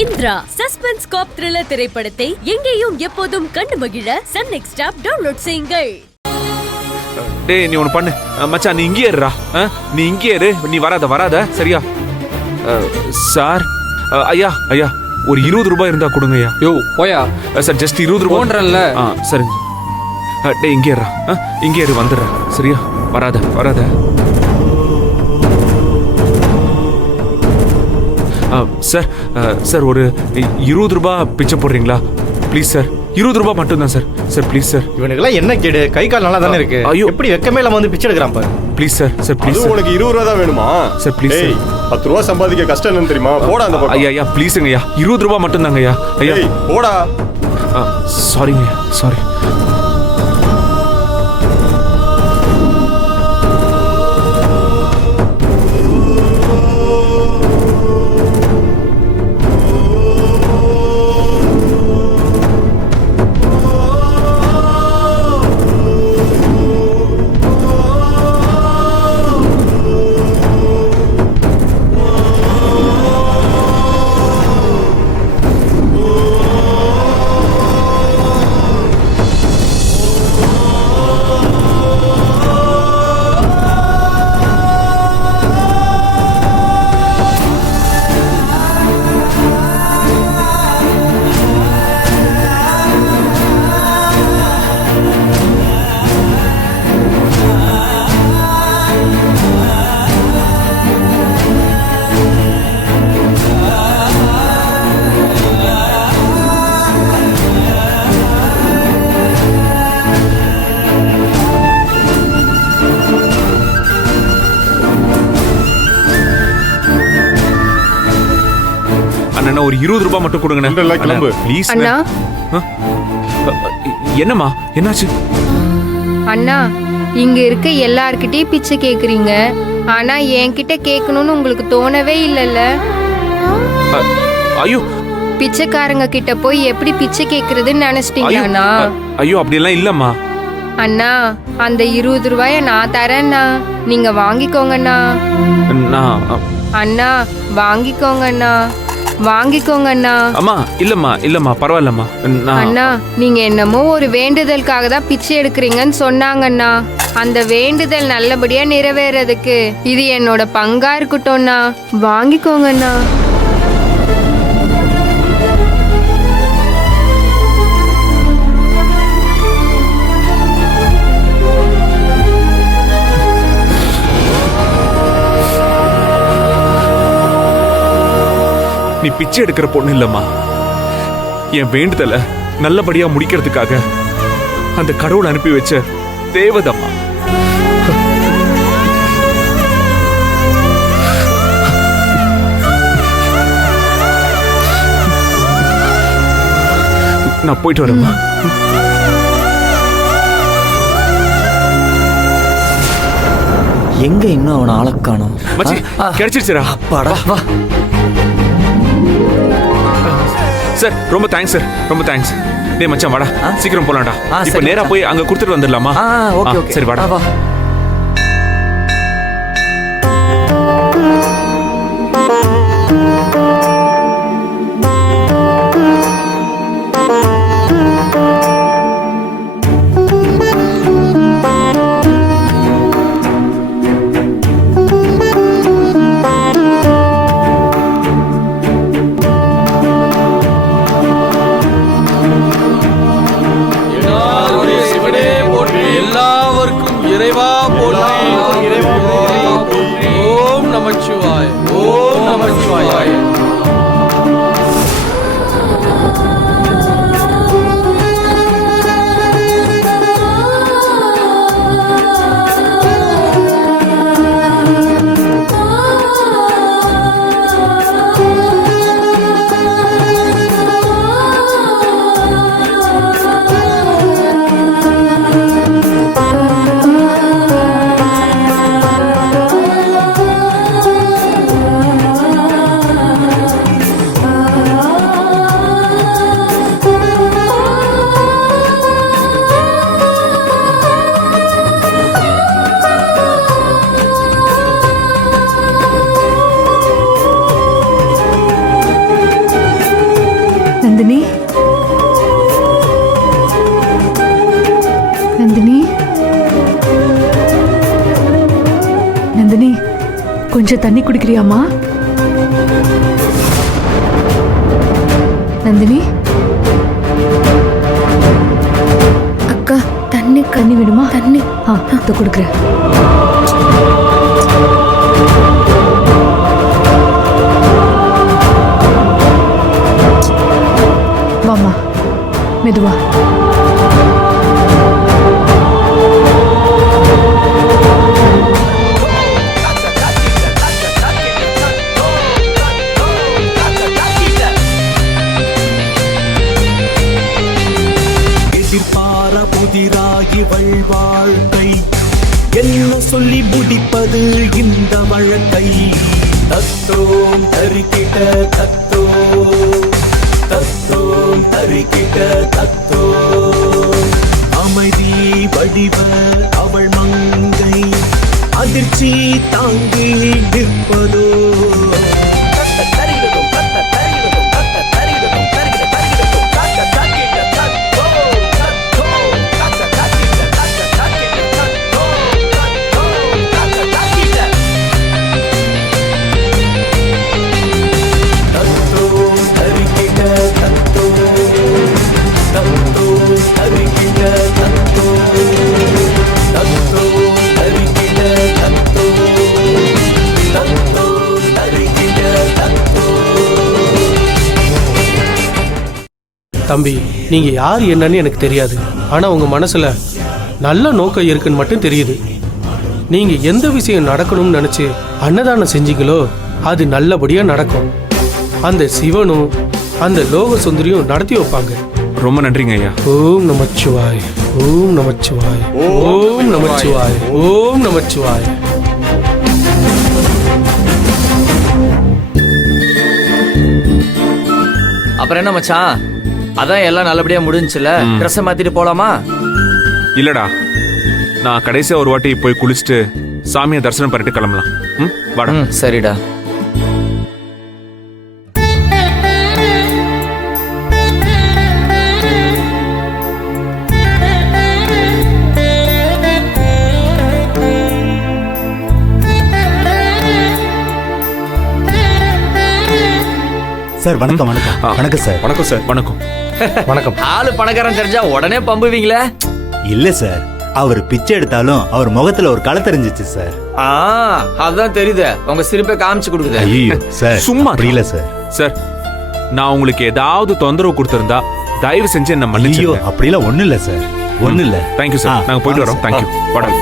Indira suspense காப் thriller திரைப்படத்தை எங்கேயும் எப்போதும் கண்டு மகிழ சன் நெக்ஸ்ட் ஆப் டவுன்லோட் செய்யுங்கள். டேய் நீ ஒன்று பண்ணு மச்சான், நீ இங்கே இருடா. நீ இங்கே இரு, நீ வராத சரியா? சார் ஐயா ஐயா ஒரு 20 ரூபாய் இருந்தா கொடுங்க ஐயா. யோ போயா சார், ஜஸ்ட் 20 ரூபாய் போன்றல்ல. சரிங்க. டேய் இங்கே இருடா, இங்கே இரு, வந்துடுறேன் சரியா? வராத. சார் சார் ஒரு 20 ரூபாய் பிச்சை போடுறீங்களா ப்ளீஸ் சார்? 20 ரூபாய் மட்டும்தான் சார். Sir please sir. இவனுக்கெல்லாம் என்ன கேடு? கை கால் நல்லா தானே இருக்கு. ஐயோ, எப்படி வெக்கமே இல்லாம வந்து பிச்சை எடுக்கிறான் பாரு. Please sir. Sir please. உனக்கு 20 ரூபா தான் வேணுமா? Sir please. 10 ரூபா சம்பாதிக்க கஷ்டம் என்னன்னு தெரியுமா? போடா அந்த பக்கம். ஐயா ப்ளீஸுங்க ஐயா, 20 ரூபாய் மட்டும்தாங்க ஐயா. ஐயா போடா. சாரிங்க, சாரி. அண்ணா ஒரு 20 ரூபாய் மட்டும் கொடுங்க ப்ளீஸ். அண்ணா என்னம்மா என்னாச்சு? அண்ணா இங்க இருக்க எல்லார்கிட்டயும் பிச்சை கேக்குறீங்க, ஆனா என்கிட்ட கேட்கணும்னு உங்களுக்கு தோணவே இல்லைல்ல? ஐயோ, பிச்சைக்காரங்க கிட்ட போய் எப்படி பிச்சை கேக்குறதுன்னு நினைச்சிட்டீங்களா? ஐயோ அப்படியெல்லாம் இல்லம்மா. அண்ணா அந்த 20 ரூபாய நான் தரேன்னா நீங்க வாங்கிக்கோங்கண்ணா. அண்ணா வாங்கிக்கோங்கண்ணா. அம்மா இல்லம்மா பரவாயில்லம்மா. அண்ணா நீங்க என்னமோ ஒரு வேண்டுதலுக்காக தான் பிச்சை எடுக்கிறீங்கன்னு சொன்னாங்கண்ணா. அந்த வேண்டுதல் நல்லபடியா நிறைவேறதுக்கு இது என்னோட பங்கா இருக்கட்டும்ண்ணா. வாங்கிக்கோங்கண்ணா. நீ பிச்சை எடுக்கிற பொண்ணு இல்லம்மா, என் வேண்டுதலை நல்லபடியா முடிக்கிறதுக்காக அந்த கடவுள் அனுப்பி வச்ச தேவதம்மா. நான் போயிட்டு வரேம்மா. எங்க இன்னும் அவனை ஆளக்கானோம்? மச்சி கிடைச்சிருச்சுடா. அப்பாடா வா. சார் ரொம்ப தேங்க்ஸ் சார், ரொம்ப தேங்க்ஸ். டேய் மச்சான் வாடா, சீக்கிரம் போலாம்டா. இப்போ நேரா போய் அங்க கொடுத்துட்டு வந்துடலாமா? ஓகே சரி வாடா. வா. இறைவா நந்தினி நந்தினி நந்தினி கொஞ்சம் தண்ணி குடிக்கிறியாமா? நந்தினி அக்கா தண்ணி தண்ணி வேணுமா? தண்ணி இதை கொடுக்குறேன். வாமா மெதுவா. எதிர்பார புதிராகி வாழ்க்கை என்ன சொல்லி முடிப்பது இந்த வழக்கை? தத்தோம் தரிக்கிட்ட தத்தோ தத்தோம் தரிக்கிட்ட தத்தோ அமைதி வடிவ அவள் மங்கை அதிர்ச்சி தாங்கி நிற்பதோ? தம்பி, நீங்க யார் என்னன்னு எனக்கு தெரியாது. ஆனா உங்க மனசுல நல்ல நோக்கம் இருக்குன்னு மட்டும் தெரியுது. நீங்க எந்த விஷயம் நடக்கணும்னு நினைச்சு அன்னதானம் செஞ்சீங்களோ அது நல்லபடியா நடக்கும். அந்த சிவனும் அந்த லோக சுந்தரியும் நடத்தி வைப்பாங்க. ரொம்ப நன்றிங்க ஐயா. ஓம் நமச்சிவாய், ஓம் நமச்சிவாய், ஓம் நமச்சிவாய், ஓம் நமச்சிவாய். அப்புறம் என்ன மச்சான், அதான் எல்லாம் நல்லபடியா முடிஞ்சுல, ட்ரெஸ் மாத்திட்டு போலாமா? இல்லடா, நான் கடைசியா ஒரு வாட்டி போய் குளிச்சுட்டு சாமியை தரிசனம் பண்ணிட்டு கிளம்பலாம். வாடா. சரிடா. சார் வணக்கம். வணக்கம் வணக்கம் சார். வணக்கம் சார். வணக்கம் வணக்கம். ஆளு பணக்காரன் தெரிஞ்சா உடனே பம்புவீங்களே? இல்ல சார், அவர் பிச்சை எடுத்தாலும் அவர் முகத்துல ஒரு களை தெரிஞ்சிச்சு சார். அதான் தெரியுது, உங்க சிரிப்பை காமிச்சு கொடுக்குது. ஐயோ சார், சும்மா அப்படி இல்ல சார். சார், நான் உங்களுக்கு ஏதாவது தொந்தரவு கொடுத்திருந்தா தயவு செஞ்சு என்ன ஐயோ மன்னிச்சிடுங்க. அப்படிலாம் ஒண்ணு இல்ல சார், ஒண்ணு இல்ல. Thank you sir. நாங்க போயிட்டு வரோம். தேங்க்யூ. வாடா.